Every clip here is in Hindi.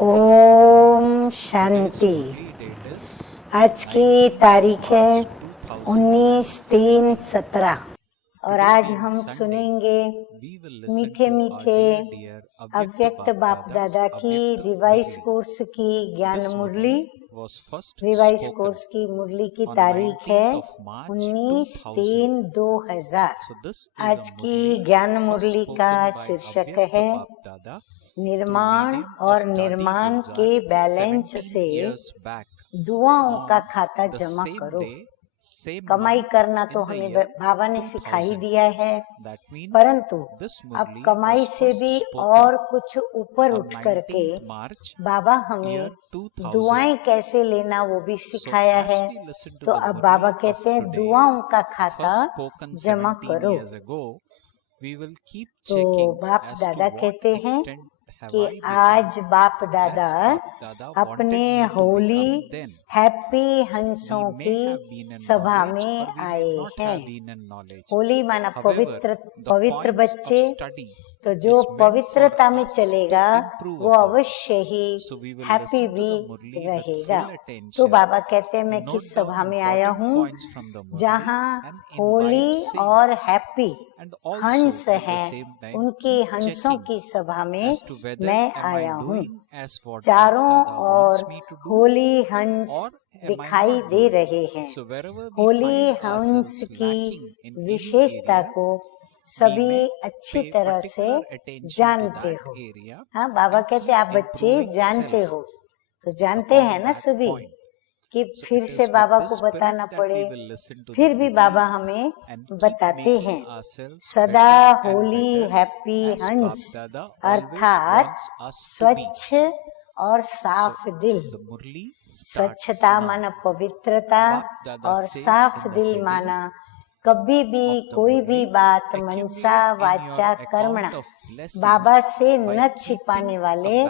ओम शांति। आज की तारीख है 19/3/17 और आज हम सुनेंगे मीठे मीठे अव्यक्त बाप दादा की रिवाइज कोर्स की ज्ञान मुरली। रिवाइज कोर्स की मुरली की तारीख है 19/3/2000। आज की ज्ञान मुरली का शीर्षक है निर्माण और निर्माण के बैलेंस से दुआओं का खाता जमा करो। कमाई करना तो हमें बाबा ने सिखा ही दिया है, परंतु अब कमाई से भी और कुछ ऊपर उठ करके बाबा हमें दुआएं कैसे लेना वो भी सिखाया है। तो अब बाबा कहते हैं दुआओं का खाता जमा करो। तो बाप दादा कहते हैं कि आज बाप दादा अपने होली हैप्पी हंसों की सभा में आए हैं। होली माना पवित्र बच्चे, तो जो पवित्रता में चलेगा वो अवश्य ही हैप्पी भी रहेगा। तो बाबा कहते हैं मैं किस सभा में आया हूँ जहाँ होली और हैप्पी हंस हैं, उनकी हंसों की सभा में मैं आया हूँ। चारों ओर होली हंस दिखाई दे रहे हैं। होली हंस की विशेषता को सभी अच्छी तरह से जानते हो। हाँ, बाबा कहते आप बच्चे जानते हो, तो जानते हैं ना सभी कि फिर से बाबा को बताना पड़े। फिर भी बाबा हमें बताते हैं सदा होली हैप्पी हंस अर्थात स्वच्छ और साफ दिल। स्वच्छता माना पवित्रता और साफ दिल माना कभी भी कोई भी बात मनसा वाचा कर्मणा बाबा से न छिपाने वाले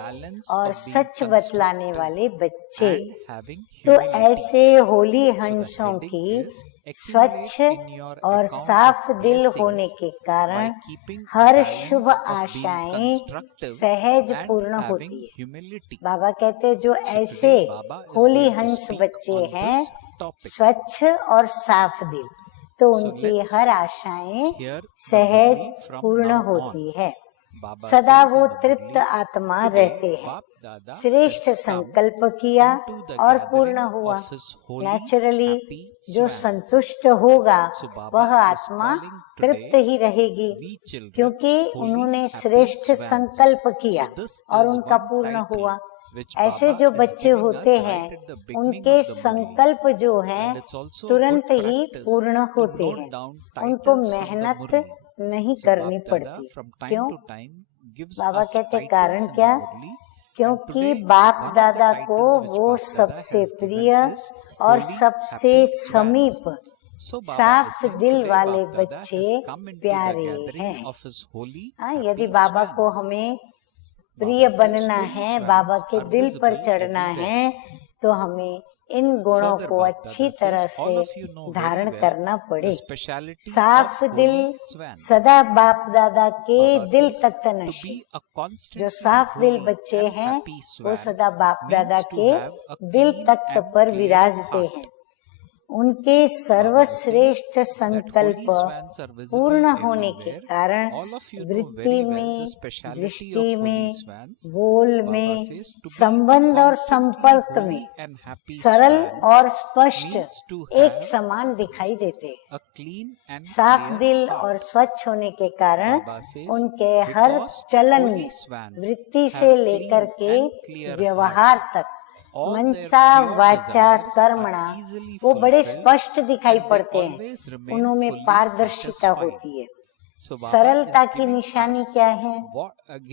और सच बतलाने वाले बच्चे। तो ऐसे होली हंसों की स्वच्छ और साफ दिल होने के कारण हर शुभ आशाएं सहज पूर्ण होती है। बाबा कहते जो ऐसे होली हंस बच्चे हैं स्वच्छ और साफ दिल, तो उनकी हर आशाएं सहज पूर्ण होती है। सदा वो तृप्त आत्मा रहते हैं। श्रेष्ठ संकल्प किया और पूर्ण हुआ। नेचुरली जो संतुष्ट होगा वह आत्मा तृप्त ही रहेगी, क्योंकि उन्होंने श्रेष्ठ संकल्प किया और उनका पूर्ण हुआ। ऐसे जो बच्चे होते हैं उनके संकल्प जो हैं तुरंत ही पूर्ण होते हैं, उनको मेहनत नहीं करनी पड़ती। क्यों? बाबा कहते कारण क्या? क्योंकि बाप दादा को वो सबसे प्रिय और सबसे समीप साफ दिल वाले बच्चे प्यारे हैं। हाँ, यदि बाबा को हमें प्रिय बनना है, बाबा के दिल पर चढ़ना है, तो हमें इन गुणों को अच्छी तरह से धारण करना पड़े। साफ दिल सदा बाप दादा के दिल तक तनशी। जो साफ दिल बच्चे हैं वो सदा बाप दादा के दिल तक पर विराजते हैं। उनके सर्वश्रेष्ठ संकल्प पूर्ण होने के कारण वृत्ति में, दृष्टि में, बोल में, संबंध और संपर्क में सरल और स्पष्ट एक समान दिखाई देते हैं। साफ दिल और स्वच्छ होने के कारण उनके हर चलन में वृत्ति से लेकर के व्यवहार तक मनसा वाचा कर्मणा वो बड़े स्पष्ट दिखाई पड़ते हैं। उनमें पारदर्शिता होती है। सरलता की निशानी क्या है?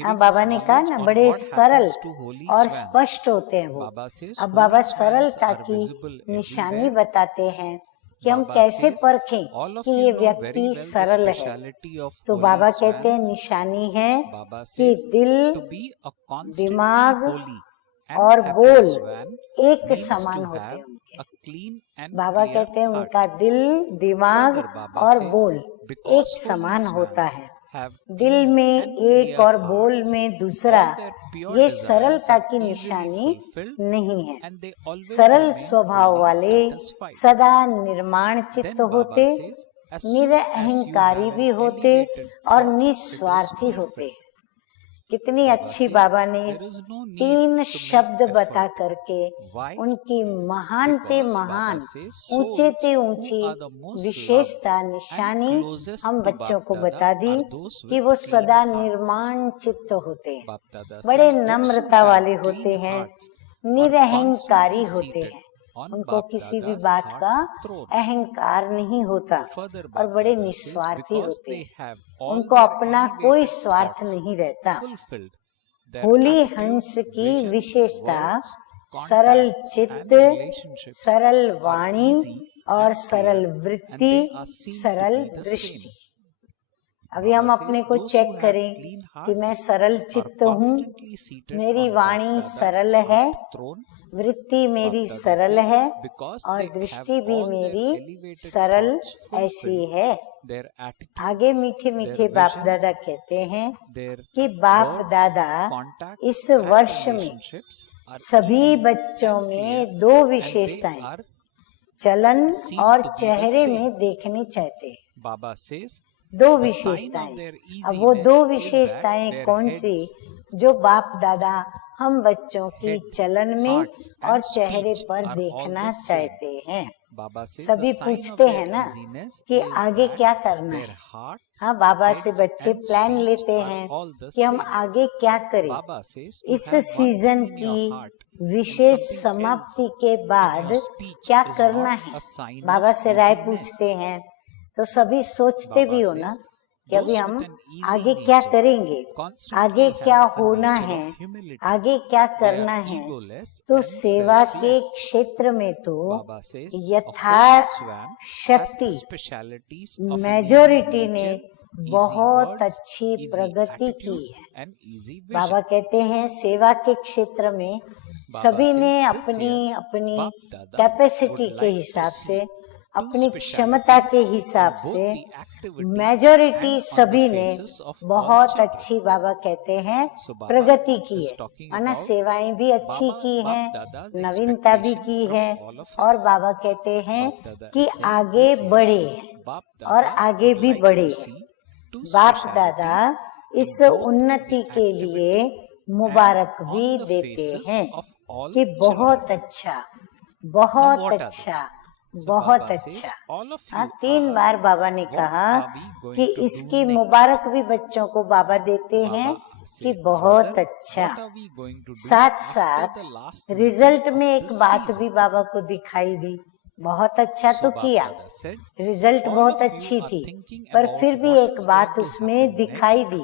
हाँ, बाबा ने कहा ना बड़े सरल और स्पष्ट होते हैं वो। अब बाबा सरलता की निशानी बताते हैं कि हम कैसे परखें कि ये व्यक्ति सरल है। तो बाबा कहते हैं निशानी है कि दिल, दिमाग और बोल एक समान होते हैं। बाबा कहते हैं उनका दिल, दिमाग और बोल एक समान होता है। दिल में एक और बोल में दूसरा, ये सरलता की निशानी नहीं है। सरल स्वभाव वाले सदा निर्माण चित्त होते, निरअहंकारी भी होते और निस्वार्थी होते। कितनी अच्छी बाबा ने 3 शब्द बता करके उनकी महान ते महान, ऊंचे ते ऊंची विशेषता निशानी हम बच्चों को बता दी कि वो सदा निर्माण चित्त होते हैं, बड़े नम्रता वाले होते हैं, निरअहंकारी होते हैं, उनको किसी भी बात का अहंकार नहीं होता और बड़े निस्वार्थी होते हैं, उनको अपना कोई स्वार्थ नहीं रहता। होली हंस की विशेषता सरल चित्त, सरल वाणी और सरल वृत्ति, सरल दृष्टि। अभी हम अपने को चेक करें कि मैं सरल चित्त हूँ, मेरी वाणी सरल है, वृत्ति मेरी सरल है और दृष्टि भी मेरी सरल ऐसी है। आगे मीठे मीठे बाप दादा कहते हैं कि बाप दादा इस वर्ष में सभी बच्चों में 2 विशेषताएं चलन और चेहरे में देखने चाहते हैं। बाबा says 2 विशेषताएं। अब वो 2 विशेषताएं कौन सी जो बाप दादा हम बच्चों की चलन में और चेहरे पर देखना चाहते हैं? सभी पूछते हैं ना कि आगे क्या करना है। हाँ, बाबा से बच्चे प्लान लेते हैं कि हम आगे क्या करें। इस सीजन की विशेष समाप्ति के बाद क्या करना है, बाबा से राय पूछते हैं। तो सभी सोचते भी हो ना कि अभी हम आगे क्या करेंगे, आगे क्या होना है, आगे क्या करना है। तो सेवा के क्षेत्र में तो यथार्थ शक्ति मेजॉरिटी ने बहुत अच्छी प्रगति की है। बाबा कहते हैं सेवा के क्षेत्र में सभी ने अपनी अपनी कैपेसिटी के हिसाब से, अपनी क्षमता के हिसाब से मेजॉरिटी सभी ने बहुत अच्छी, बाबा कहते हैं, प्रगति की है। माना सेवाएं भी अच्छी की हैं, नवीनता भी की है और बाबा कहते हैं कि आगे बढ़े और आगे भी बढ़े। बाप दादा इस उन्नति के लिए मुबारक भी देते हैं कि बहुत अच्छा, बहुत अच्छा, बहुत अच्छा। हाँ, 3 बार बाबा ने कहा कि इसकी मुबारक भी बच्चों को बाबा देते हैं कि बहुत अच्छा। साथ साथ रिजल्ट में एक बात भी बाबा को दिखाई दी, बहुत अच्छा तो किया, रिजल्ट बहुत अच्छी थी, पर फिर भी एक बात उसमें दिखाई दी।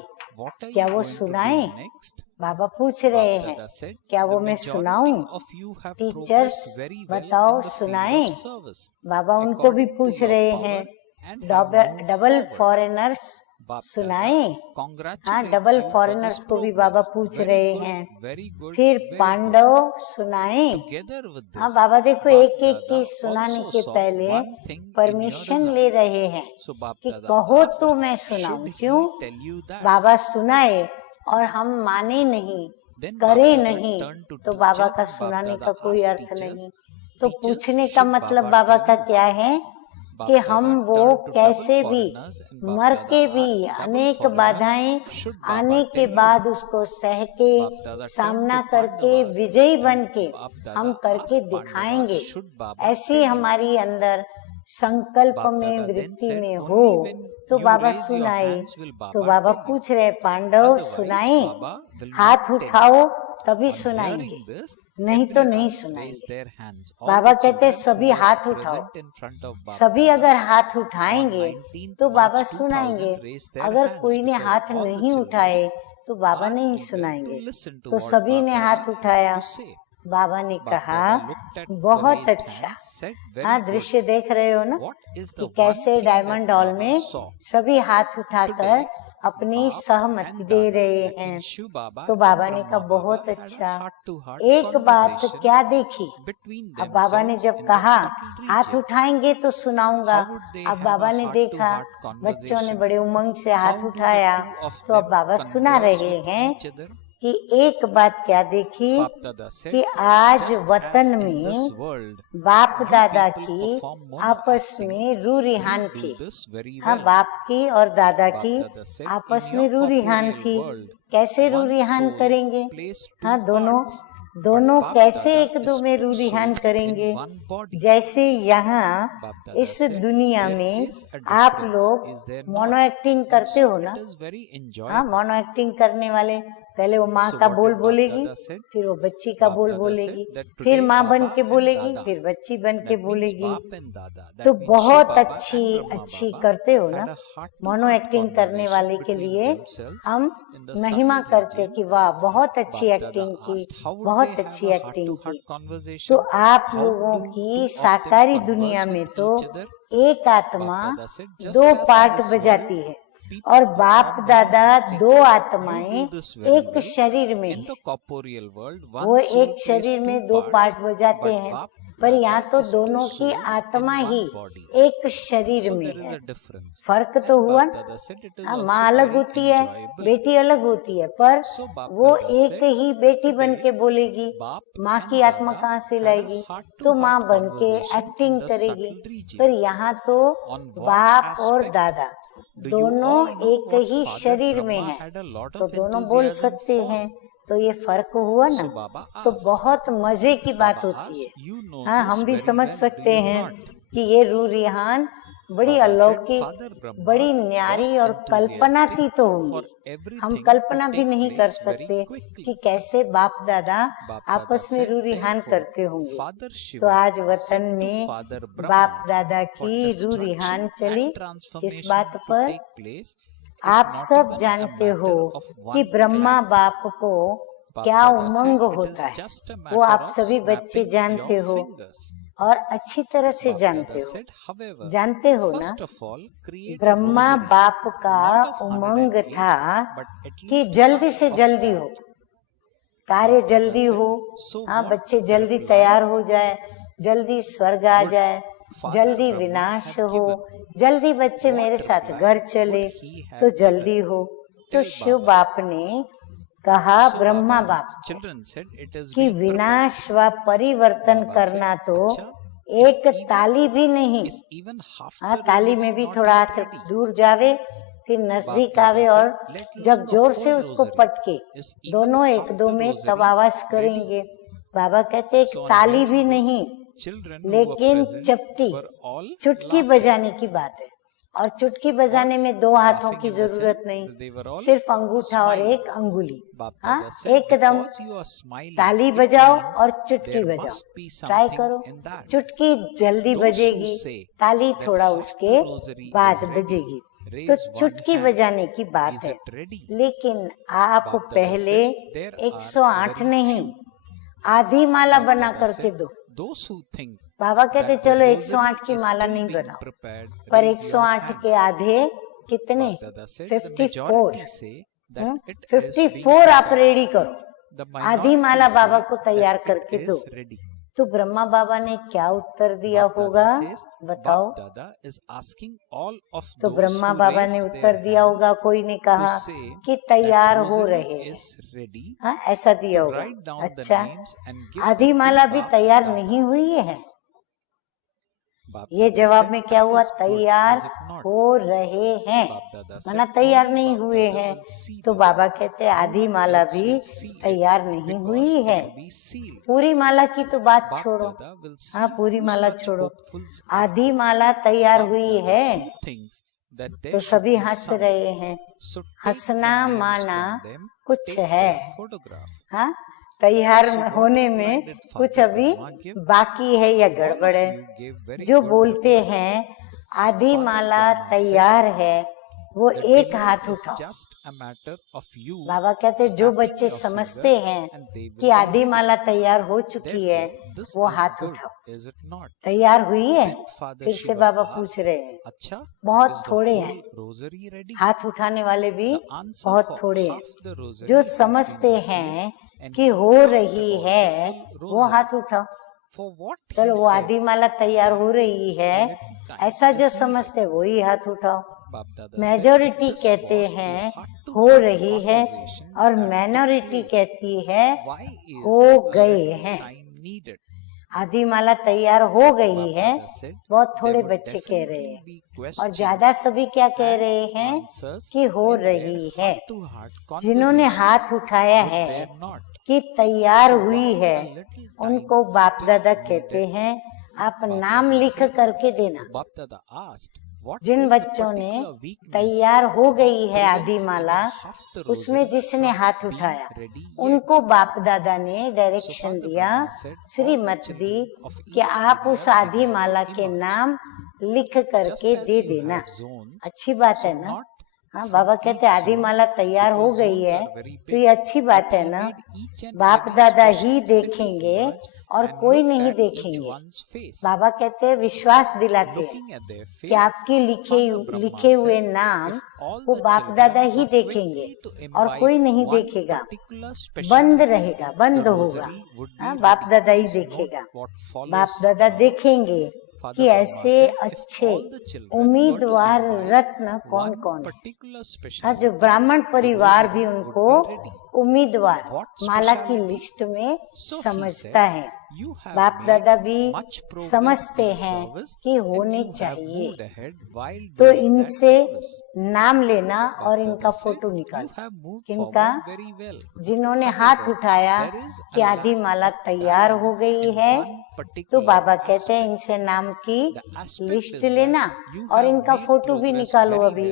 क्या वो सुनाएं? बाबा पूछ रहे हैं, क्या वो मैं सुनाऊं? टीचर्स बताओ सुनाएं? बाबा उनको भी पूछ रहे हैं। डबल फॉरेनर्स सुनाएं? हाँ, डबल फॉरेनर्स को भी बाबा पूछ रहे हैं। फिर पांडव सुनाएं? हाँ बाबा देखो, एक एक की सुनाने के पहले परमिशन ले रहे हैं कि कहो तो मैं सुनाऊं। क्यों? बाबा सुनाए और हम माने नहीं, करे नहीं, तो बाबा का सुनाने का कोई अर्थ नहीं। तो पूछने का मतलब बाबा का क्या है कि हम वो कैसे भी मर के भी अनेक बाधाएं आने के बाद उसको सह के, सामना करके, विजयी बन के हम करके दिखाएंगे। ऐसी हमारी अंदर संकल्प में, वृत्ति में हो तो बाबा सुनाए। तो बाबा पूछ रहे, पांडव सुनाए? हाथ उठाओ तभी सुनाएंगे, नहीं तो नहीं सुनाएंगे। बाबा कहते सभी हाथ उठाओ। सभी अगर हाथ उठाएंगे तो बाबा सुनाएंगे, अगर कोई ने हाथ नहीं उठाए तो बाबा नहीं सुनाएंगे। तो सभी ने हाथ उठाया। बाबा ने कहा बहुत अच्छा। हाँ, दृश्य देख रहे हो ना कि कैसे डायमंड हॉल में सभी हाथ उठाकर अपनी सहमति दे रहे हैं। तो बाबा ने कहा बहुत अच्छा। एक बात क्या देखी, अब बाबा ने जब कहा हाथ उठाएंगे तो सुनाऊंगा, अब बाबा ने देखा बच्चों ने बड़े उमंग से हाथ उठाया, तो अब बाबा सुना रहे हैं कि एक बात क्या देखी कि आज वतन में बाप दादा की आपस में रू रिहान थी। हाँ, बाप की और दादा की आपस में रू रिहान थी। कैसे रू रिहान करेंगे? हाँ, दोनों कैसे एक दो में रू रिहान करेंगे? जैसे यहाँ इस दुनिया में आप लोग मोनो एक्टिंग करते हो ना। हाँ, मोनो एक्टिंग करने वाले पहले वो माँ का बोल बोलेगी, फिर वो बच्ची का बोल बोलेगी, फिर माँ बन के बोलेगी, फिर बच्ची बन के बोलेगी। तो बहुत अच्छी करते हो ना। मोनो एक्टिंग करने वाले के लिए हम महिमा करते कि वाह बहुत अच्छी एक्टिंग की, बहुत अच्छी एक्टिंग की। तो आप लोगों की साकारी दुनिया में तो एक आत्मा दो पार्ट बजाती है और बाप दादा दो आत्माएं एक शरीर में है। वो एक शरीर में दो पार्ट बजाते हैं, पर यहाँ तो दोनों की आत्मा ही एक शरीर में है। फर्क तो हुआ ना। माँ अलग होती है, बेटी अलग होती है, पर वो एक ही बेटी बन के बोलेगी। माँ की आत्मा कहाँ से लाएगी? तो माँ बन के एक्टिंग करेगी। पर यहाँ तो बाप और दादा दोनों एक ही शरीर में है, तो दोनों बोल सकते हैं। तो ये फर्क हुआ ना, तो बहुत मजे की बात होती है। हाँ, हम भी समझ सकते हैं कि ये रू रिहान बड़ी अलौकिक, बड़ी न्यारी और कल्पनातीत तो होंगी। हम कल्पना भी नहीं कर सकते कि कैसे बाप दादा आपस में रू रिहान करते होंगे। तो आज वतन में बाप दादा की रू रिहान चली। इस बात पर आप सब जानते हो कि ब्रह्मा बाप को क्या उमंग होता है, वो आप सभी बच्चे जानते हो और अच्छी तरह से जानते हो ना। ब्रह्मा बाप का उमंग था कि जल्दी से जल्दी हो, कार्य जल्दी हो। हाँ, बच्चे जल्दी तैयार हो जाए, जल्दी स्वर्ग आ जाए, जल्दी विनाश हो, जल्दी बच्चे मेरे साथ घर चले, तो जल्दी हो। तो शिव बाप ने कहा ब्रह्मा बाप कि विनाश व परिवर्तन करना तो एक ताली भी नहीं। हाँ, ताली में भी थोड़ा दूर जावे, फिर नजदीक आवे और जब जोर से उसको पटके दोनों एक दो में तब आवाज करेंगे। बाबा कहते एक ताली भी नहीं, लेकिन चुटकी बजाने की बात है। और चुटकी बजाने में दो हाथों की जरूरत नहीं, सिर्फ अंगूठा और एक अंगुली। हाँ, एकदम ताली बजाओ और चुटकी बजाओ, ट्राई करो। चुटकी जल्दी बजेगी, ताली थोड़ा उसके बाद बजेगी। तो चुटकी बजाने की बात है, लेकिन आप पहले 108 नहीं आधी माला बना करके दो। बाबा कहते चलो 108 की माला नहीं बनाओ, पर 108 के आधे कितने 54 आप रेडी करो। आधी माला बाबा को तैयार करके दो। तो ब्रह्मा बाबा ने क्या उत्तर दिया होगा बताओ? तो ब्रह्मा बाबा ने उत्तर दिया होगा, कोई ने कहा कि तैयार हो रहे हैं। हाँ, ऐसा दिया होगा। अच्छा, आधी माला भी तैयार नहीं हुई है। ये जवाब में क्या हुआ? तैयार हो रहे हैं, माना तैयार नहीं हुए हैं। तो बाबा कहते आधी माला भी तैयार नहीं हुई है। पूरी माला की तो बात छोड़ो। हाँ, पूरी माला छोड़ो, आधी माला तैयार हुई है। तो सभी हंस रहे हैं। हंसना माना कुछ है। हाँ, तैयार होने में कुछ अभी बाकी है या गड़बड़ है। जो बोलते हैं आधी माला तैयार है, वो एक हाथ उठाओ। बाबा कहते जो बच्चे समझते हैं कि आदि माला तैयार हो चुकी है, वो हाथ उठाओ। तैयार हुई है? फिर से बाबा पूछ रहे हैं। अच्छा, बहुत थोड़े हैं, हाथ उठाने वाले भी बहुत थोड़े हैं। जो समझते हैं कि हो रही है, वो हाथ उठाओ। चलो, वो आदि माला तैयार हो रही है, ऐसा जो समझते वही हाथ उठाओ। मेजॉरिटी कहते हैं हो रही है, और माइनॉरिटी कहती है हो गए हैं। आदि माला तैयार हो गई है, बहुत थोड़े बच्चे कह रहे हैं, और ज्यादा सभी क्या कह रहे हैं कि हो रही है। जिन्होंने हाथ उठाया है कि तैयार हुई है, उनको बाप दादा कहते हैं आप नाम लिख करके देना। जिन बच्चों ने तैयार हो गई है आदि माला, उसमें जिसने हाथ उठाया, उनको बाप दादा ने डायरेक्शन दिया, श्रीमत दी कि आप उस आदि माला के नाम लिख करके दे देना। अच्छी बात है ना? हाँ, बाबा कहते आदि माला तैयार हो गई है, तो ये अच्छी बात है ना। बाप दादा ही देखेंगे और कोई नहीं देखेंगे। बाबा कहते हैं विश्वास दिलाते हैं कि आपके लिखे हुए नाम वो बाप दादा ही देखेंगे और कोई नहीं देखेगा। बंद रहेगा, बंद होगा। बाप दादा ही देखेगा। बाप दादा देखेंगे कि ऐसे अच्छे उम्मीदवार रत्न कौन कौन है। जो ब्राह्मण परिवार भी उनको उम्मीदवार माला की लिस्ट में समझता है। बाप दादा भी समझते हैं कि होने चाहिए, तो इनसे नाम लेना और इनका फोटो निकालो। इनका जिन्होंने हाथ उठाया कि आदि माला तैयार हो गई है, तो बाबा कहते हैं इनसे नाम की लिस्ट लेना और इनका फोटो भी निकालो अभी।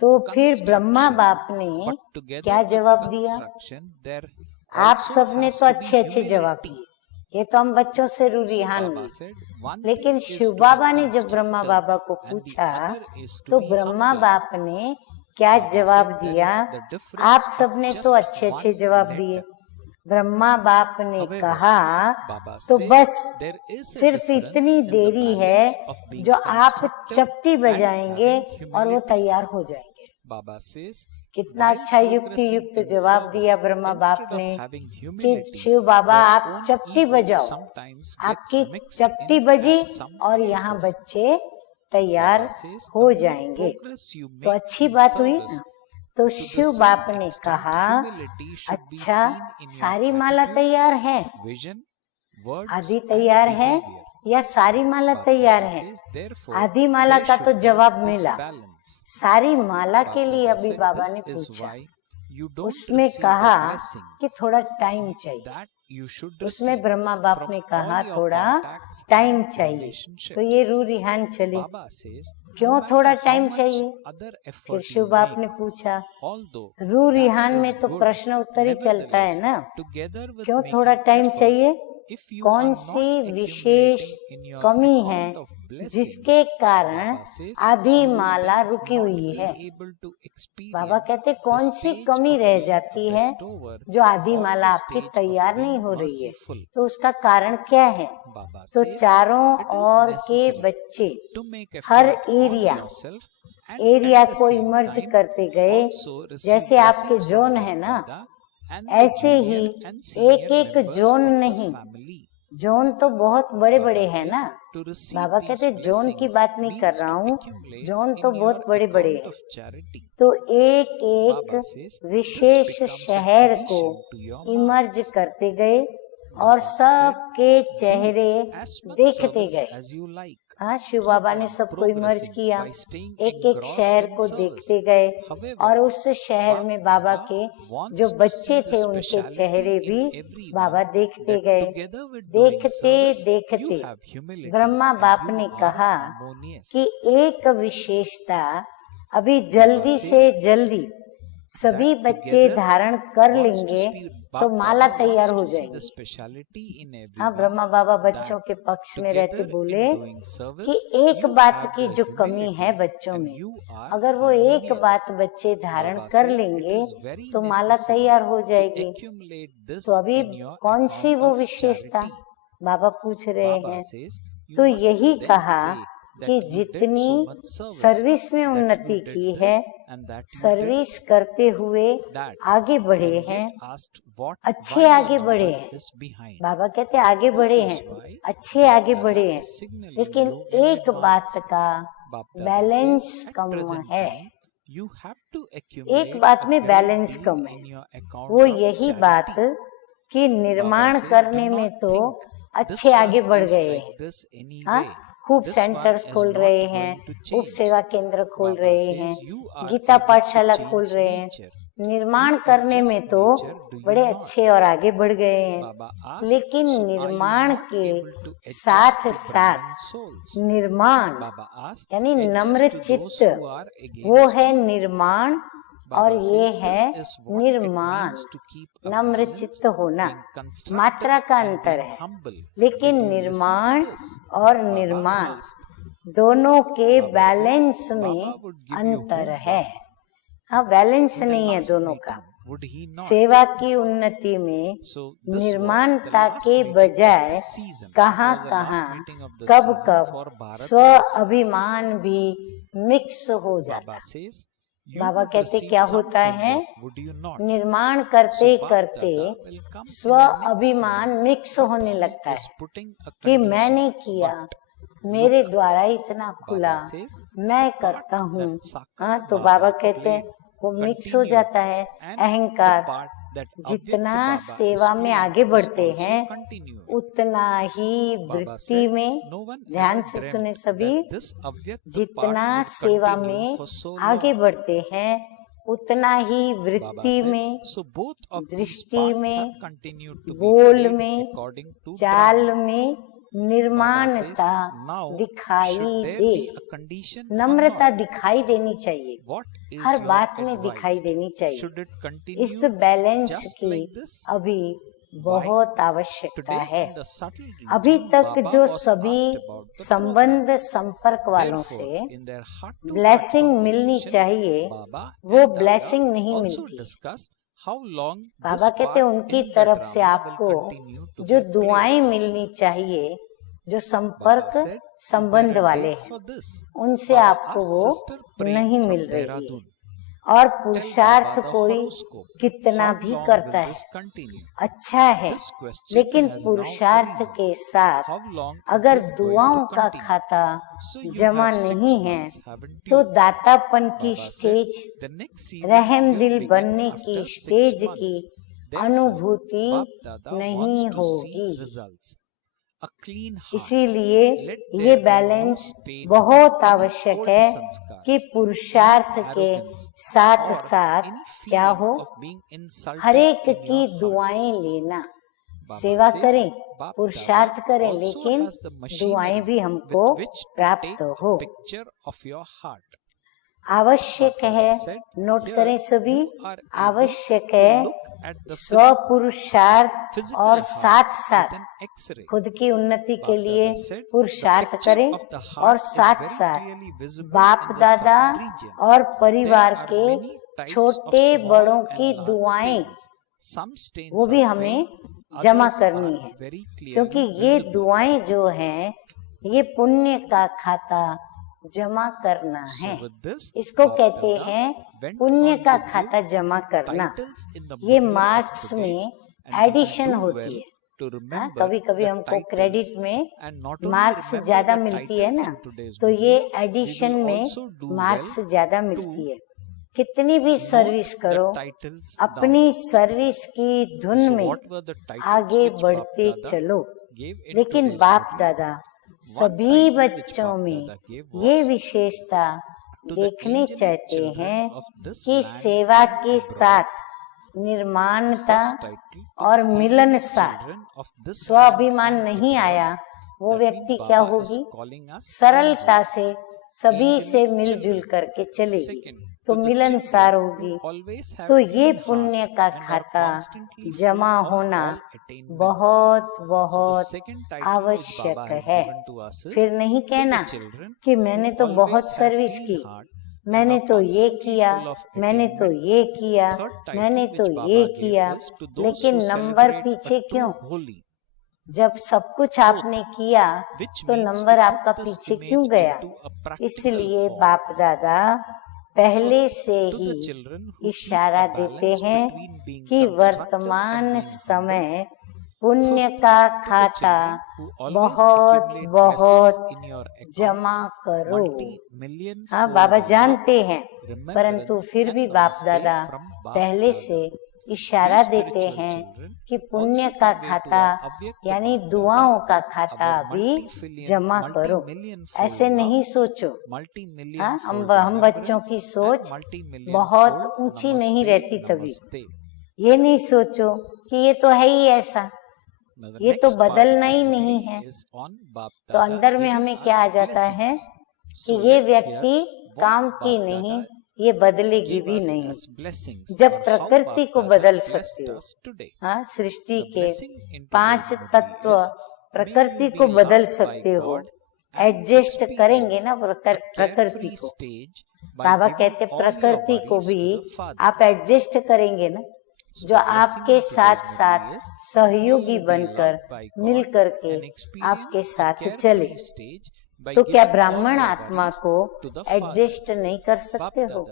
तो फिर ब्रह्मा बाप ने क्या जवाब दिया? आप सबने तो अच्छे अच्छे जवाब दिए, ये तो हम बच्चों से रूरिहान हुए। लेकिन शिव बाबा ने जब ब्रह्मा बाबा को पूछा, तो ब्रह्मा बाप ने क्या जवाब दिया? आप सबने तो अच्छे अच्छे जवाब दिए। ब्रह्मा बाप ने कहा तो बस सिर्फ इतनी देरी है जो आप चपटी बजाएंगे और वो तैयार हो जाएंगे। कितना अच्छा युक्त जवाब दिया ब्रह्मा बाप ने कि शिव बाबा आप चपटी बजाओ। आपकी चपटी बजी और यहाँ बच्चे तैयार हो जाएंगे, तो अच्छी बात हुई ना। तो शिव बाप ने कहा अच्छा, सारी माला तैयार है, आदि तैयार है या सारी माला तैयार है? आदि माला का तो जवाब मिला, सारी माला के लिए अभी बाबा ने पूछा। उसमें कहा कि थोड़ा टाइम चाहिए। उसमें ब्रह्मा बाप ने कहा थोड़ा टाइम चाहिए, तो ये रूरिहान चली। क्यों थोड़ा टाइम चाहिए? फिर शिव बाप ने पूछा। रूरिहान में तो प्रश्न उत्तर ही चलता है ना, क्यों थोड़ा टाइम चाहिए? कौन सी विशेष कमी है जिसके कारण आदि माला रुकी हुई है? बाबा कहते कौन सी कमी रह जाती है जो आदि माला आपकी तैयार नहीं हो रही है, तो उसका कारण क्या है? तो चारों ओर के बच्चे हर एरिया को इमर्ज करते गए। जैसे आपके जोन है ना, ऐसे ही एक एक जोन नहीं, जोन तो बहुत बड़े बड़े हैं ना। बाबा कहते जोन की बात नहीं कर रहा हूँ, जोन तो बहुत बड़े बड़े हैं। तो एक एक विशेष शहर को इमर्ज करते गए और सबके चेहरे देखते गए। हाँ, शिव बाबा ने सबको इमर्ज किया, एक एक शहर को देखते गए और उस शहर में बाबा के जो बच्चे थे उनके चेहरे भी बाबा देखते गए। देखते देखते ब्रह्मा बाप ने कहा कि एक विशेषता अभी जल्दी से जल्दी सभी बच्चे धारण कर लेंगे तो माला तैयार हो जाएगी। हाँ, ब्रह्मा बाबा बच्चों के पक्ष में रहते बोले कि एक बात की जो कमी है बच्चों में, अगर वो एक बात बच्चे धारण कर लेंगे तो माला तैयार हो जाएगी। तो अभी कौन सी वो विशेषता बाबा पूछ रहे हैं? तो यही कहा कि जितनी सर्विस में उन्नति की है, सर्विस करते हुए आगे बढ़े हैं, अच्छे आगे बढ़े हैं। बाबा कहते आगे बढ़े हैं, अच्छे आगे बढ़े हैं, लेकिन एक बात का बैलेंस कम है। एक बात में बैलेंस कम है, वो यही बात कि निर्माण करने में तो अच्छे आगे बढ़ गए हैं। हाँ, खूब सेंटर्स खोल रहे हैं, उप सेवा केंद्र खोल रहे हैं, गीता पाठशाला खोल रहे हैं। निर्माण करने में तो बड़े अच्छे और आगे बढ़ गए हैं, लेकिन निर्माण के साथ साथ निर्माण यानी नम्र चित्त, वो है निर्माण और ये है निर्माण। नम्र चित्त होना मात्रा का अंतर है, लेकिन निर्माण और निर्माण दोनों के बैलेंस में अंतर है। हाँ, बैलेंस नहीं है दोनों का। सेवा की उन्नति में निर्माणता के बजाय कहाँ कहाँ कब कब स्व अभिमान भी मिक्स हो जाता है। बाबा कहते क्या होता है, निर्माण करते करते स्व अभिमान मिक्स होने लगता है कि मैंने किया, मेरे द्वारा इतना खुला, मैं करता हूँ। हाँ, तो बाबा कहते हैं वो मिक्स हो जाता है अहंकार। जितना सेवा में आगे बढ़ते हैं उतना ही वृत्ति में, ध्यान से सुने सभी, जितना सेवा में आगे बढ़ते हैं उतना ही वृत्ति में, दृष्टि में, बोल में, चाल में निर्माणता दिखाई दे। नम्रता दिखाई देनी चाहिए, हर बात में दिखाई देनी चाहिए। इस बैलेंस की अभी बहुत आवश्यकता है। अभी तक जो सभी संबंध संपर्क वालों से ब्लेसिंग मिलनी चाहिए वो ब्लेसिंग नहीं मिलती। बाबा कहते उनकी तरफ से आपको जो दुआएं मिलनी चाहिए, जो संपर्क संबंध वाले हैं, उनसे आपको वो नहीं मिल रही है। और पुरुषार्थ कोई कितना भी करता है अच्छा है, लेकिन पुरुषार्थ के साथ अगर दुआओं का खाता जमा नहीं है तो दातापन की स्टेज, रहम दिल बनने की स्टेज की अनुभूति नहीं होगी। इसीलिए ये बैलेंस बहुत आवश्यक है कि पुरुषार्थ के साथ साथ क्या हो, हर एक की दुआएं लेना। सेवा करें, पुरुषार्थ करें, लेकिन दुआएं भी हमको प्राप्त हो। आवश्यक है, नोट करें सभी, आवश्यक है स्व पुरुषार्थ और साथ साथ खुद की उन्नति के लिए पुरुषार्थ करें और साथ साथ बाप दादा और परिवार के छोटे बड़ों की दुआएं वो भी हमें जमा करनी है, क्योंकि ये दुआएं जो हैं ये पुण्य का खाता जमा करना है। इसको कहते हैं पुण्य का खाता जमा करना। ये मार्क्स में एडिशन होती है। कभी कभी हमको क्रेडिट में मार्क्स ज्यादा मिलती है ना, तो ये एडिशन में मार्क्स ज्यादा मिलती है। कितनी भी सर्विस करो, अपनी सर्विस की धुन में आगे बढ़ते चलो, लेकिन बाप दादा सभी बच्चों में ये विशेषता देखने चाहते हैं कि सेवा के साथ निर्माणता और मिलनसार स्वाभिमान नहीं आया, वो व्यक्ति क्या होगी, सरलता से सभी से मिलजुल करके चलेगी। तो मिलनसार होगी। तो ये पुण्य का खाता जमा होना बहुत बहुत आवश्यक है। फिर नहीं कहना कि मैंने तो बहुत सर्विस की, मैंने तो ये किया, मैंने तो ये किया, मैंने तो ये किया, लेकिन नंबर पीछे क्यों? जब सब कुछ आपने किया तो नंबर आपका पीछे क्यों गया? इसलिए बाप दादा पहले से ही इशारा देते हैं कि वर्तमान समय पुण्य का खाता बहुत बहुत जमा करो। हाँ, बाबा जानते हैं, परंतु फिर भी बाप दादा पहले से इशारा देते हैं कि पुण्य का खाता यानी दुआओं का खाता भी जमा करो। ऐसे नहीं सोचो। हाँ, हम बच्चों की सोच बहुत ऊंची नहीं रहती। तभी ये नहीं सोचो कि ये तो है ही ऐसा, ये तो बदलना ही नहीं है। तो अंदर में हमें क्या आ जाता है कि ये व्यक्ति काम की नहीं, ये बदलेगी भी नहीं। जब प्रकृति को बदल सकते हो, हाँ, सृष्टि के 5 तत्व प्रकृति को बदल सकते हो, एडजस्ट करेंगे ना प्रकृति को। बाबा कहते प्रकृति को भी आप एडजस्ट करेंगे ना, जो आपके साथ साथ सहयोगी बनकर मिल करके आपके साथ चले। तो क्या ब्राह्मण आत्मा को एडजस्ट नहीं कर सकते हो?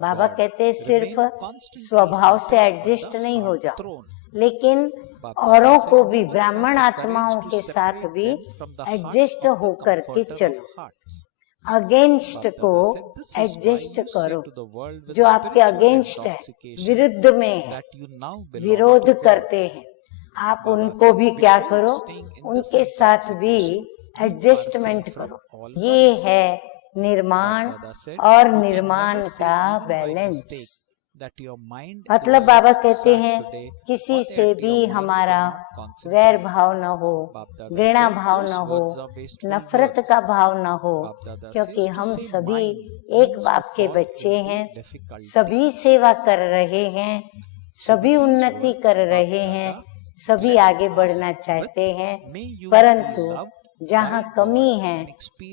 बाबा कहते हैं सिर्फ स्वभाव से एडजस्ट नहीं हो जाओ, लेकिन औरों को भी, ब्राह्मण आत्माओं के साथ भी एडजस्ट होकर के चलो। अगेंस्ट को एडजस्ट करो, जो आपके अगेंस्ट है, विरुद्ध में है, विरोध करते हैं, आप उनको भी क्या करो, उनके साथ भी एडजस्टमेंट करो। ये है निर्माण और निर्माण का बैलेंस। मतलब बाबा कहते हैं किसी से भी हमारा वैर भाव न हो, घृणा भाव न हो, नफरत का भाव न हो, क्योंकि हम सभी एक बाप के बच्चे हैं, सभी सेवा कर रहे हैं, सभी उन्नति कर रहे हैं, सभी आगे बढ़ना चाहते हैं, परंतु जहाँ कमी है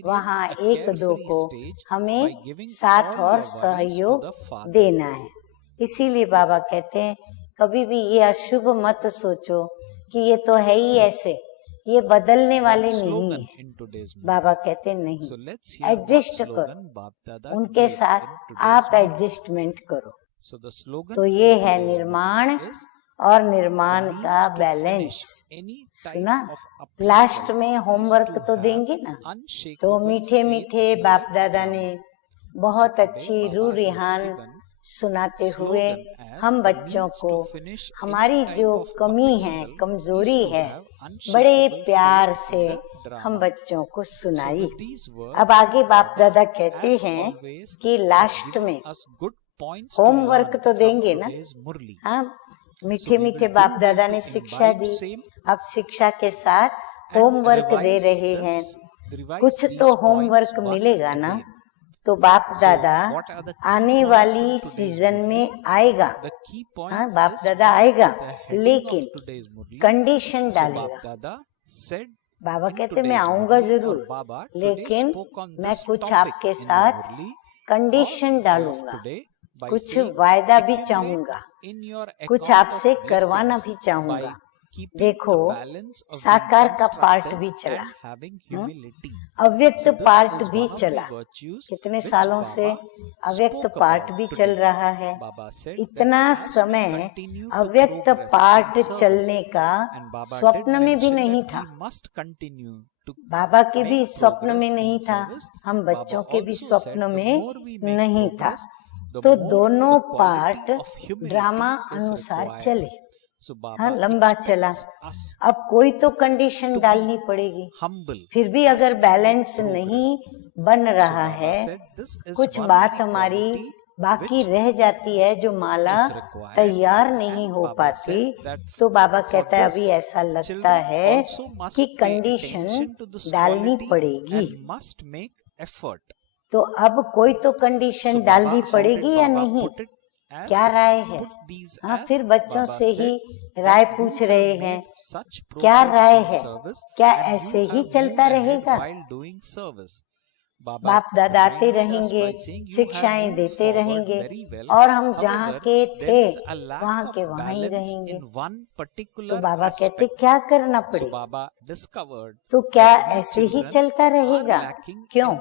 वहाँ एक दो को हमें साथ और सहयोग देना है। इसीलिए बाबा कहते हैं कभी भी ये अशुभ मत सोचो कि ये तो है ही ऐसे, ये बदलने वाले नहीं है। बाबा कहते नहीं, एडजस्ट करो, उनके साथ आप एडजस्टमेंट करो। तो ये है निर्माण और निर्माण का बैलेंस। सुना, लास्ट में होमवर्क तो देंगे ना, तो मीठे मीठे बाप दादा ने बहुत अच्छी रूह रिहान सुनाते हुए हम बच्चों को हमारी जो कमी है, कमजोरी है, बड़े प्यार से हम बच्चों को सुनाई। अब आगे बाप दादा कहते हैं कि लास्ट में होमवर्क तो देंगे ना। हाँ, मीठे मीठे बाप दादा ने शिक्षा दी, अब शिक्षा के साथ होमवर्क दे रहे हैं। कुछ तो होमवर्क मिलेगा ना, तो बाप दादा आने वाली सीजन में आएगा। हाँ, बाप दादा आएगा, लेकिन कंडीशन डालेगा। बाबा कहते मैं आऊंगा जरूर, लेकिन मैं कुछ आपके साथ कंडीशन डालूंगा, कुछ वायदा भी चाहूंगा, कुछ आपसे करवाना भी चाहूंगा। देखो, साकार का पार्ट भी चला, अव्यक्त पार्ट भी चला, कितने सालों से अव्यक्त पार्ट भी चल रहा है। इतना समय अव्यक्त पार्ट चलने का स्वप्न में भी नहीं था, बाबा के भी स्वप्न में नहीं था, हम बच्चों के भी स्वप्न में नहीं था। तो दोनों पार्ट ड्रामा अनुसार चले। हाँ, लंबा चला। अब कोई तो कंडीशन डालनी पड़ेगी। फिर भी अगर बैलेंस नहीं बन रहा है, कुछ बात हमारी बाकी रह जाती है, जो माला तैयार नहीं हो पाती, तो बाबा कहता है अभी ऐसा लगता है कि कंडीशन डालनी पड़ेगी। तो अब कोई तो कंडीशन डालनी पड़ेगी या नहीं, क्या राय है? हाँ, फिर बच्चों से ही राय पूछ रहे हैं, क्या राय है, क्या ऐसे ही चलता रहेगा? बाप दादा आते रहेंगे, शिक्षाएं देते रहेंगे और हम जहाँ के थे वहाँ के वहाँ ही रहेंगे। तो बाबा कहते क्या करना पड़ेगा? तो क्या ऐसे ही चलता रहेगा? क्यों?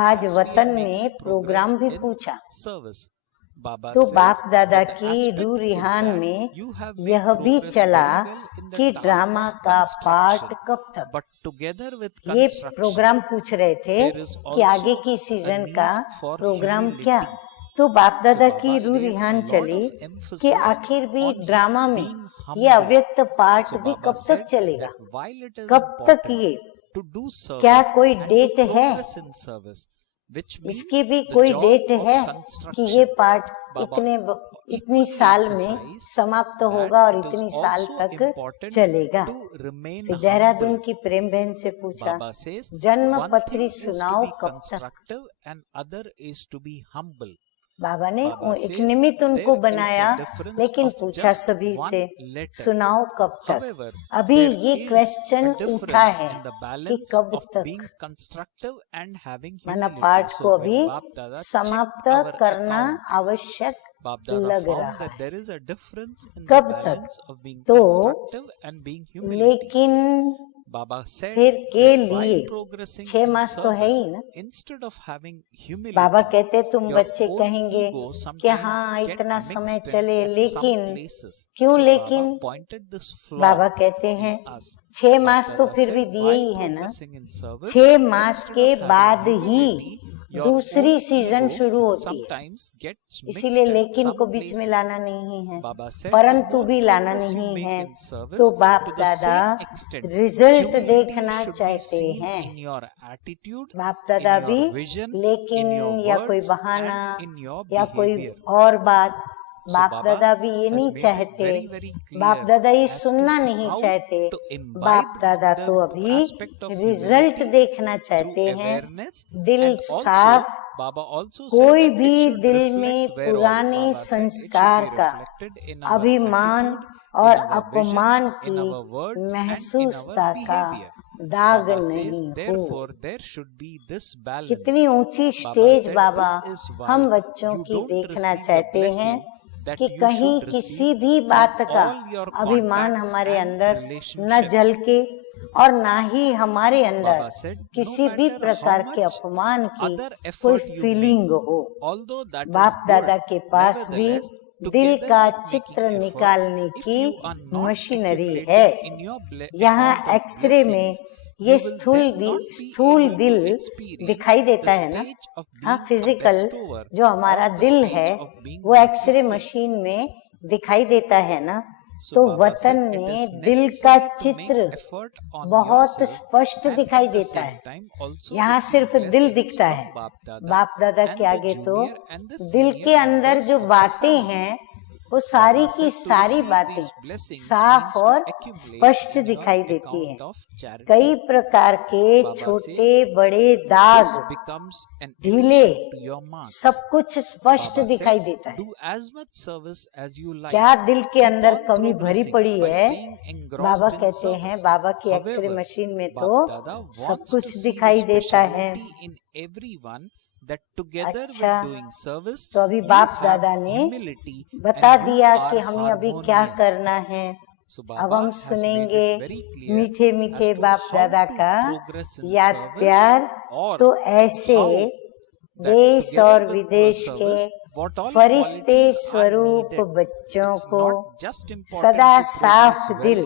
आज वतन में प्रोग्राम भी पूछा तो बाप दादा की रूह रिहान में यह भी चला कि ड्रामा का पार्ट कब तक। ये प्रोग्राम पूछ रहे थे कि आगे की सीजन का प्रोग्राम क्या। तो बाप दादा की रूह रिहान चली कि आखिर भी ड्रामा में ये अव्यक्त पार्ट भी कब तक चलेगा, कब तक ये, क्या कोई डेट है? इसकी भी कोई डेट है कि ये पार्ट इतनी साल में समाप्त होगा और इतनी साल तक चलेगा। फिर देहरादून की प्रेम बहन से पूछा, जन्म पत्री सुनाओ कब तक? बाबा ने एक निमित्त उनको बनाया, लेकिन पूछा सभी से, सुनाओ कब तक? अभी ये क्वेश्चन उठा है कि कब तक, माना पाठ को अभी समाप्त करना आवश्यक लग रहा है। कब तक? तो लेकिन फिर के लिए 6 मास तो है ही ना। बाबा कहते तुम बच्चे कहेंगे कि हाँ इतना समय चले, लेकिन क्यों लेकिन? बाबा कहते हैं 6 मास तो फिर भी दिए ही है ना। 6 मास के बाद ही दूसरी सीजन शुरू होती है, इसीलिए लेकिन को बीच में लाना नहीं है, परंतु भी लाना नहीं है। तो बाप दादा रिजल्ट देखना चाहते हैं। बाप दादा भी लेकिन या कोई बहाना या कोई और बात, बाप दादा भी ये नहीं चाहते, बाप दादा ये सुनना नहीं चाहते। बाप दादा तो अभी रिजल्ट देखना चाहते हैं। दिल साफ, कोई भी दिल में पुराने संस्कार का अभिमान और अपमान की महसूसता का दाग नहीं हो। कितनी ऊंची स्टेज बाबा हम बच्चों की देखना चाहते हैं कि कहीं किसी भी बात का अभिमान हमारे अंदर न झलके और ना ही हमारे अंदर किसी भी प्रकार के अपमान की कोई फीलिंग हो। बाप दादा के पास भी दिल का चित्र निकालने की मशीनरी है। यहाँ एक्सरे में ये स्थूल दिल दिखाई देता है ना। हाँ, फिजिकल जो हमारा दिल है वो एक्सरे मशीन में दिखाई देता है ना। तो वतन में दिल का चित्र बहुत स्पष्ट दिखाई देता है। यहाँ सिर्फ दिल दिखता है, बाप दादा के आगे तो दिल के अंदर जो बातें हैं वो सारी की सारी बातें साफ और स्पष्ट दिखाई देती हैं। कई प्रकार के छोटे बड़े दाग, ढीले, सब कुछ स्पष्ट दिखाई देता है। क्या दिल के अंदर कमी भरी पड़ी है? बाबा कहते हैं बाबा की एक्सरे मशीन में तो सब कुछ दिखाई देता है। अच्छा, तो अभी बाप दादा ने बता दिया कि हमें अभी क्या करना है। अब हम सुनेंगे मीठे मीठे बाप दादा का याद प्यार। तो ऐसे देश और विदेश के फरिश्ते स्वरूप बच्चों को सदा साफ दिल,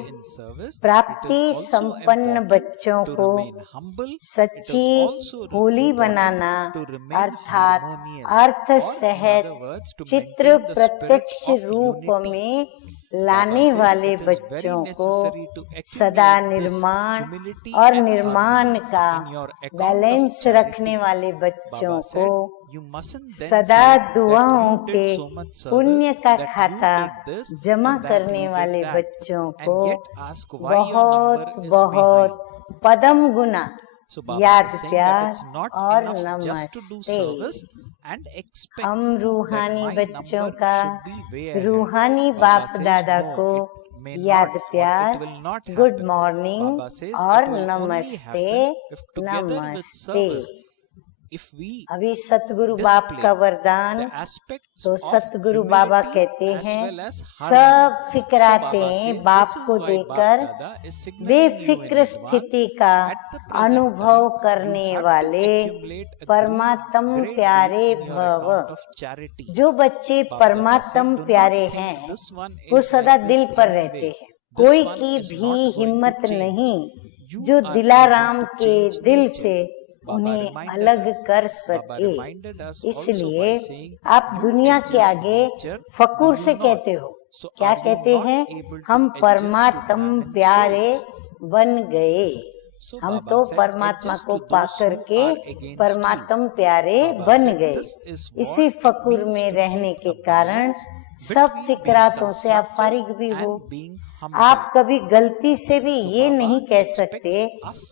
प्राप्ति संपन्न बच्चों को सच्ची होली बनाना, अर्थात अर्थ सहत चित्र प्रत्यक्ष रूप में लाने वाले बच्चों को सदा निर्माण और निर्माण का बैलेंस रखने वाले बच्चों को सदा दुआओं के पुण्य का खाता जमा करने वाले बच्चों को बहुत बहुत पदम गुना याद प्यार और नमस्ते। हम रूहानी बच्चों का रूहानी बाप दादा को याद प्यार, गुड मॉर्निंग और नमस्ते नमस्ते। अभी सतगुरु बाप का वरदान, तो सतगुरु बाबा कहते हैं सब फिक्रातें बाप को देकर बेफिक्र स्थिति का अनुभव करने वाले परमात्म प्यारे भव। जो बच्चे परमात्म प्यारे हैं वो सदा दिल पर रहते हैं। कोई की भी हिम्मत नहीं जो दिलाराम के दिल से उन्हें अलग कर सके। इसलिए आप दुनिया के आगे फकुर से कहते हो, क्या कहते हैं? हम परमात्म प्यारे बन गए। हम तो परमात्मा को पाकर के परमात्म प्यारे बन गए। इसी फकुर में रहने के कारण सब फिक्रातों से आप फारिग भी हो। आप कभी गलती से भी ये नहीं कह सकते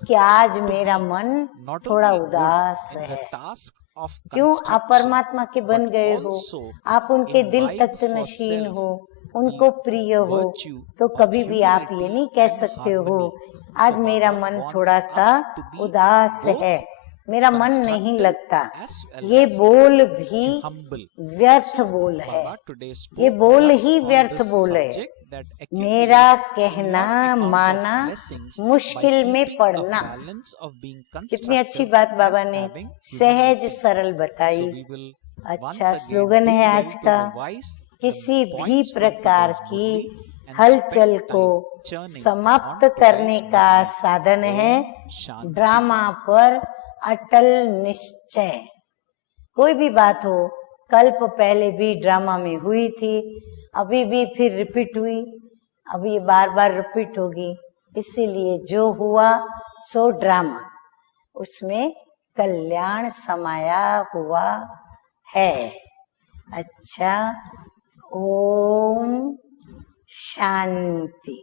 कि आज मेरा मन थोड़ा उदास है। क्यों? आप परमात्मा के बन गए हो, आप उनके दिल तक नशीन हो, उनको प्रिय हो, तो कभी भी आप ये नहीं कह सकते हो आज मेरा मन थोड़ा सा उदास है, मेरा मन नहीं लगता। ये बोल भी व्यर्थ बोल है, ये बोल ही व्यर्थ बोल है। मेरा कहना माना मुश्किल में पड़ना। कितनी अच्छी बात बाबा ने सहज सरल बताई। अच्छा स्लोगन है आज का, किसी भी प्रकार की हलचल को समाप्त करने का साधन है ड्रामा पर अटल निश्चय। कोई भी बात हो, कल्प पहले भी ड्रामा में हुई थी, अभी भी फिर रिपीट हुई, अभी बार बार रिपीट होगी। इसीलिए जो हुआ सो ड्रामा, उसमें कल्याण समाया हुआ है। अच्छा, ओम शांति।